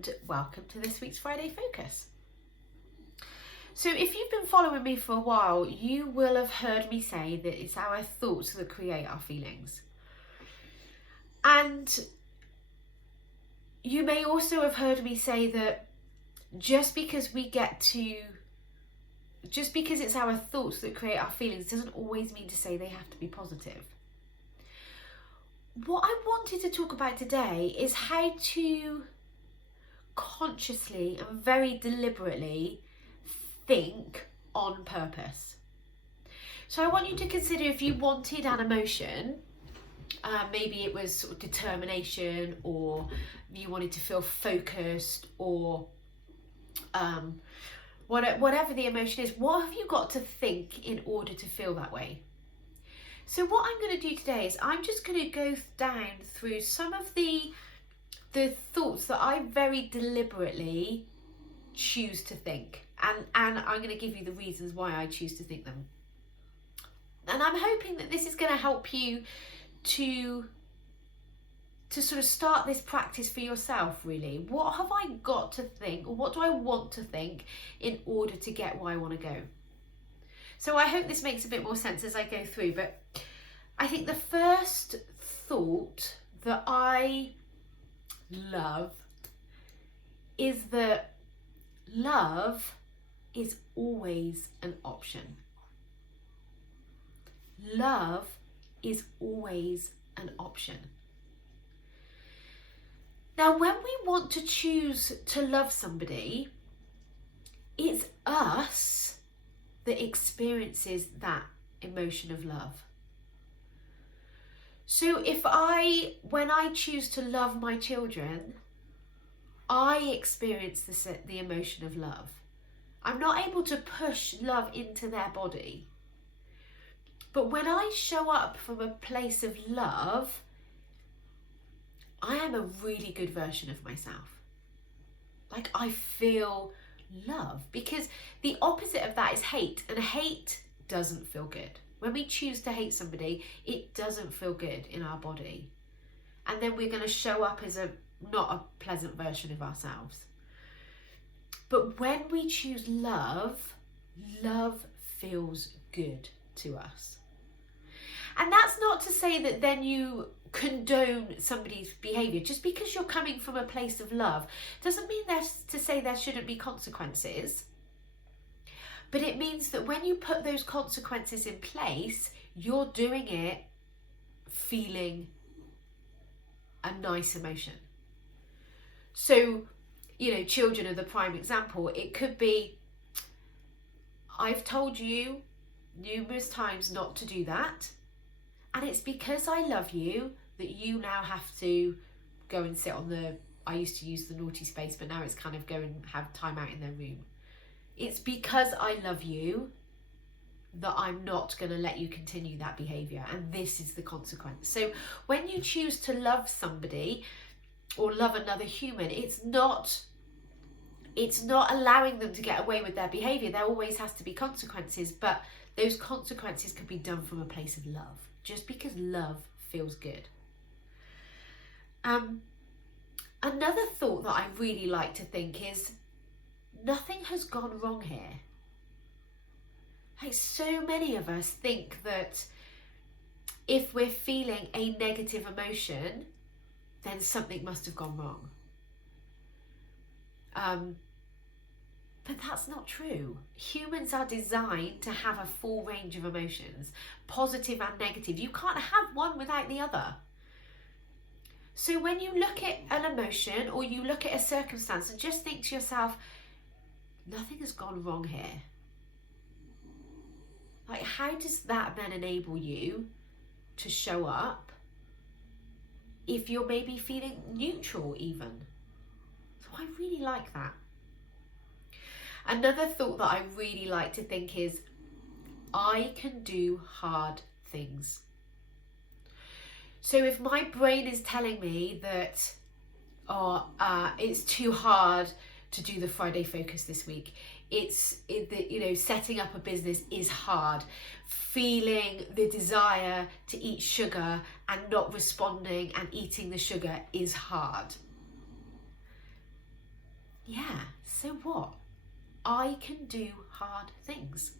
and welcome to this week's Friday Focus. So if you've been following me for a while, you will have heard me say that it's our thoughts that create our feelings. And you may also have heard me say that just because it's our thoughts that create our feelings doesn't always mean to say they have to be positive. What I wanted to talk about today is how to consciously and very deliberately think on purpose. So I want you to consider if you wanted an emotion, maybe it was sort of determination, or you wanted to feel focused, or whatever the emotion is, what have you got to think in order to feel that way? So what I'm going to do today is I'm just going to go down through some of the thoughts that I very deliberately choose to think, and I'm going to give you the reasons why I choose to think them. And I'm hoping that this is going to help you to sort of start this practice for yourself, really. What have I got to think, or what do I want to think in order to get where I want to go? So I hope this makes a bit more sense as I go through, but I think the first thought that I love is that love is always an option. Love is always an option. Now, when we want to choose to love somebody, it's us that experiences that emotion of love. So when I choose to love my children, I experience the emotion of love. I'm not able to push love into their body. But when I show up from a place of love, I am a really good version of myself. Like, I feel love, because the opposite of that is hate, and hate doesn't feel good. When we choose to hate somebody, it doesn't feel good in our body. And then we're going to show up as not a pleasant version of ourselves. But when we choose love, love feels good to us. And that's not to say that then you condone somebody's behaviour. Just because you're coming from a place of love doesn't mean to say there shouldn't be consequences. But it means that when you put those consequences in place, you're doing it feeling a nice emotion. So, children are the prime example. It could be, I've told you numerous times not to do that, and it's because I love you that you now have to go and sit on I used to use the naughty space, but now it's kind of go and have time out in their room. It's because I love you that I'm not going to let you continue that behaviour, and this is the consequence. So when you choose to love somebody or love another human, it's not allowing them to get away with their behaviour. There always has to be consequences, but those consequences can be done from a place of love, just because love feels good. Another thought that I really like to think is, nothing has gone wrong here. Like, so many of us think that if we're feeling a negative emotion, then something must have gone wrong. But that's not true. Humans are designed to have a full range of emotions, positive and negative. You can't have one without the other. So when you look at an emotion or you look at a circumstance and just think to yourself, nothing has gone wrong here. Like, how does that then enable you to show up if you're maybe feeling neutral even? So I really like that. Another thought that I really like to think is, I can do hard things. So if my brain is telling me that, it's too hard to do the Friday Focus this week, setting up a business is hard, feeling the desire to eat sugar and not responding and eating the sugar is hard. yeah, so what? I can do hard things.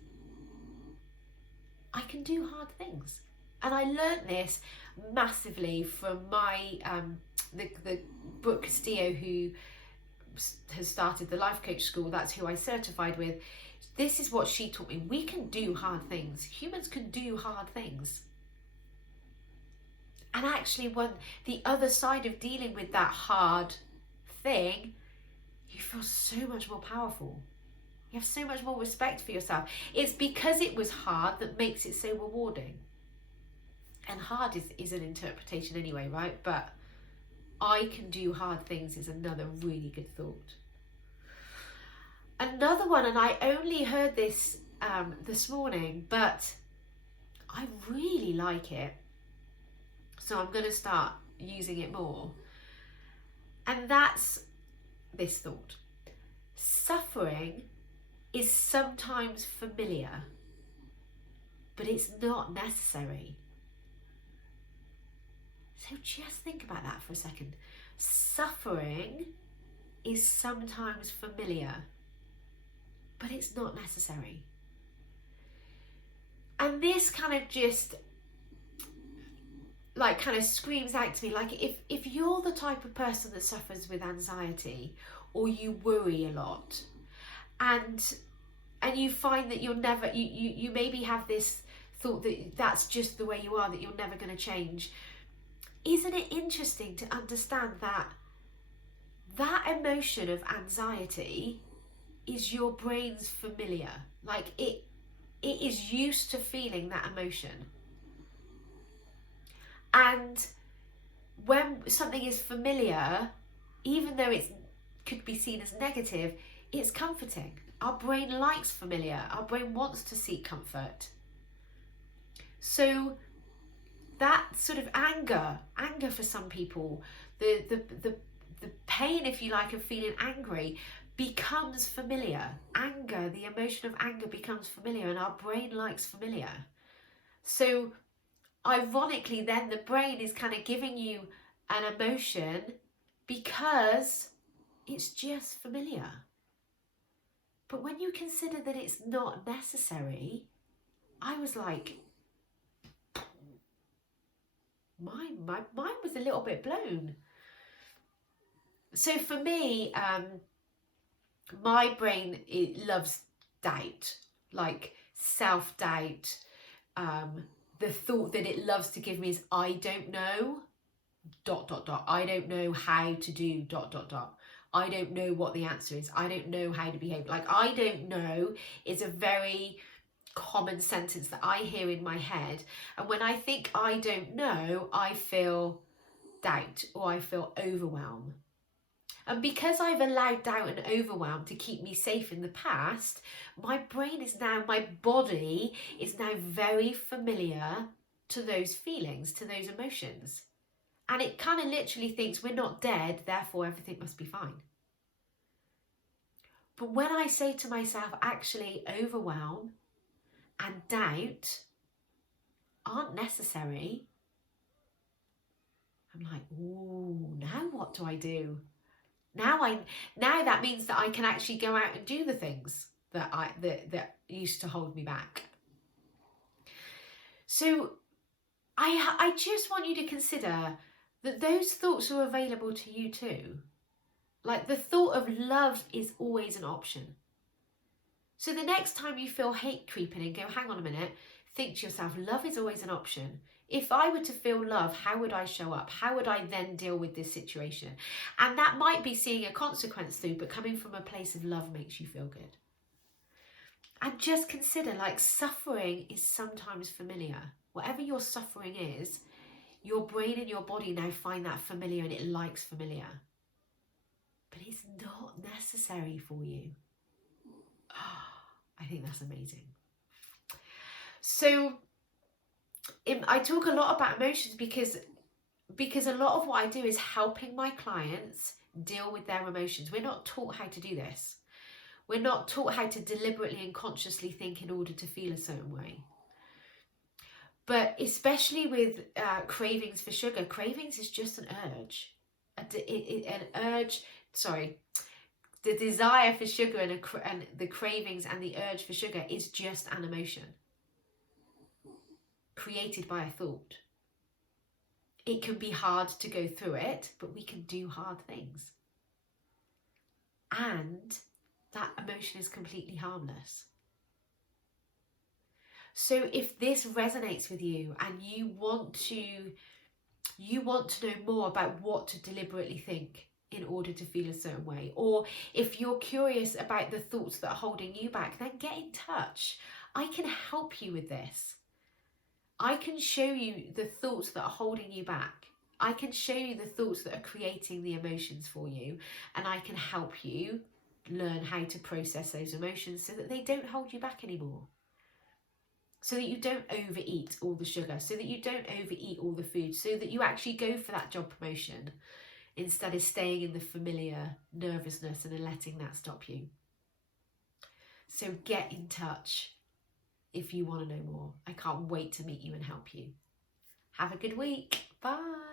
I can do hard things. And I learnt this massively from my the Brooke Castillo, who has started the Life Coach School. That's who I certified with. This is what she taught me. We can do hard things. Humans can do hard things. And actually, when the other side of dealing with that hard thing, you feel so much more powerful. You have so much more respect for yourself. It's because it was hard that makes it so rewarding. And hard is an interpretation anyway, right? But I can do hard things is another really good thought. Another one, and I only heard this this morning, but I really like it. So I'm going to start using it more. And that's this thought. Suffering is sometimes familiar, but it's not necessary. So just think about that for a second. Suffering is sometimes familiar, but it's not necessary. And this kind of just kind of screams out to me, like if you're the type of person that suffers with anxiety, or you worry a lot, and you find that you're never, you maybe have this thought that that's just the way you are, that you're never going to change. Isn't it interesting to understand that that emotion of anxiety is your brain's familiar? Like it is used to feeling that emotion. And when something is familiar, even though it could be seen as negative, it's comforting. Our brain likes familiar. Our brain wants to seek comfort. So that sort of anger for some people, the pain, if you like, of feeling angry becomes familiar. Anger, the emotion of anger becomes familiar, and our brain likes familiar. So ironically, then the brain is kind of giving you an emotion because it's just familiar. But when you consider that it's not necessary, I was like, my mind was a little bit blown. So for me, my brain, it loves doubt, like self-doubt. The thought that it loves to give me is, I don't know, ... I don't know how to do ... I don't know what the answer is. I don't know how to behave. Like, I don't know is a very common sentence that I hear in my head. And when I think I don't know, I feel doubt, or I feel overwhelm. And because I've allowed doubt and overwhelm to keep me safe in the past, my brain is now, my body is now very familiar to those feelings, to those emotions. And it kind of literally thinks we're not dead, therefore everything must be fine. But when I say to myself, actually, overwhelm and doubt aren't necessary, I'm like, ooh, now what do I do? Now that means that I can actually go out and do the things that that used to hold me back. So I just want you to consider that those thoughts are available to you too. Like, the thought of love is always an option. So the next time you feel hate creeping in, go, hang on a minute, think to yourself, love is always an option. If I were to feel love, how would I show up? How would I then deal with this situation? And that might be seeing a consequence through, but coming from a place of love makes you feel good. And just consider, like, suffering is sometimes familiar. Whatever your suffering is, your brain and your body now find that familiar, and it likes familiar. But it's not necessary for you. I think that's amazing. So I talk a lot about emotions because a lot of what I do is helping my clients deal with their emotions. We're not taught how to do this. We're not taught how to deliberately and consciously think in order to feel a certain way. But especially with cravings for sugar, cravings is just an urge. An urge, sorry, The desire for sugar and the cravings and the urge for sugar is just an emotion created by a thought. It can be hard to go through it, but we can do hard things. And that emotion is completely harmless. So if this resonates with you and you want to know more about what to deliberately think in order to feel a certain way, or if you're curious about the thoughts that are holding you back, then get in touch. I can help you with this. I can show you the thoughts that are holding you back. I can show you the thoughts that are creating the emotions for you, and I can help you learn how to process those emotions so that they don't hold you back anymore. So that you don't overeat all the sugar, so that you don't overeat all the food, so that you actually go for that job promotion instead of staying in the familiar nervousness and letting that stop you. So get in touch if you want to know more. I can't wait to meet you and help you. Have a good week. Bye.